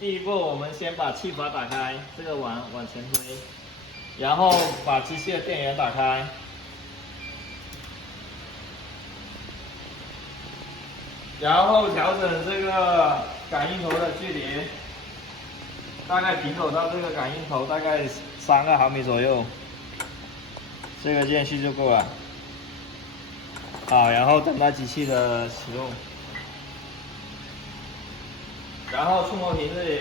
第一步，我们先把气阀打开，这个往前推，然后把机器的电源打开，然后调整这个感应头的距离，大概平走到这个感应头大概3毫米左右，这个间隙就够了。好，然后等待机器的启动，然后触摸屏这里。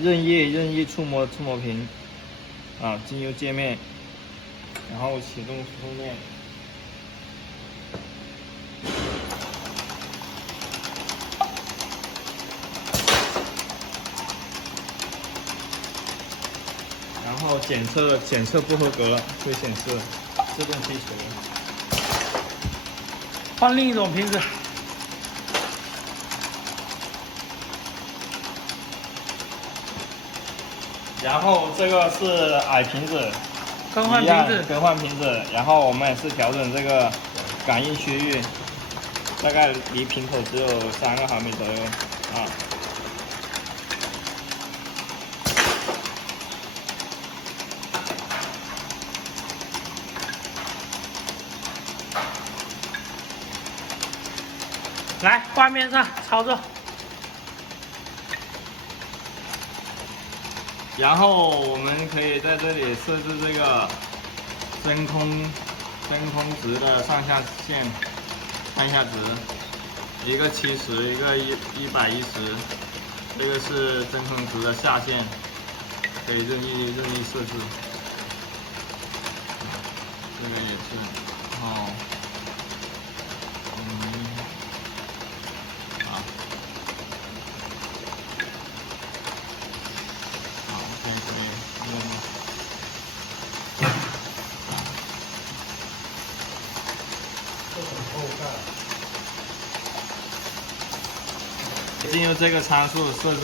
任意触摸屏，啊，进入界面，然后启动封面，然后检测不合格会显示自动剔除。换另一种瓶子。 然后这个是矮瓶子，更换瓶子，更换瓶子。然后我们也是调整这个感应区域，大概离瓶口只有3毫米左右啊。来，画面上操作。 然后我们可以在这里设置这个真空值的上下限，看一下值，一个70，一个110，这个是真空值的下限，可以任意设置。这个也是，好，好。 进入这个参数设置，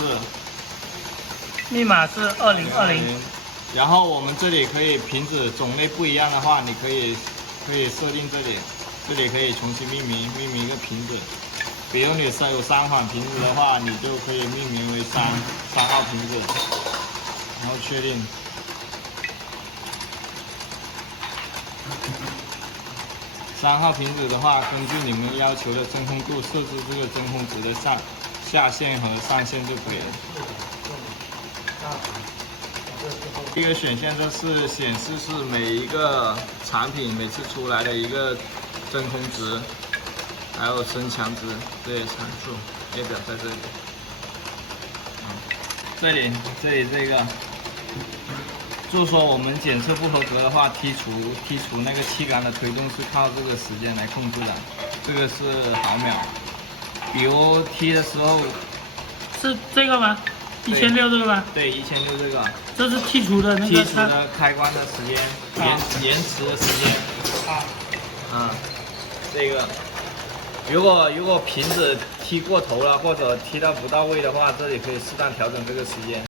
密码是2020。然后我们这里可以瓶子种类不一样的话，你可以设定这里可以重新命名一个瓶子。比如你有3款瓶子的话，你就可以命名为3号瓶子，然后确定。 3号瓶子的话，根据你们要求的真空度设置这个真空值的下限和上限就可以了。这个选项就是显示是每一个产品每次出来的一个真空值，还有升强值这些参数列表在这里。这里这个。 就是说，我们检测不合格的话，剔除那个气缸的推动是靠这个时间来控制的，这个是毫秒。比如踢的时候，是这个吗？1600这个吗？对，1600这个。这是剔除的那个。剔除的开关的时间，延迟的时间。这个。如果瓶子踢过头了，或者踢到不到位的话，这里可以适当调整这个时间。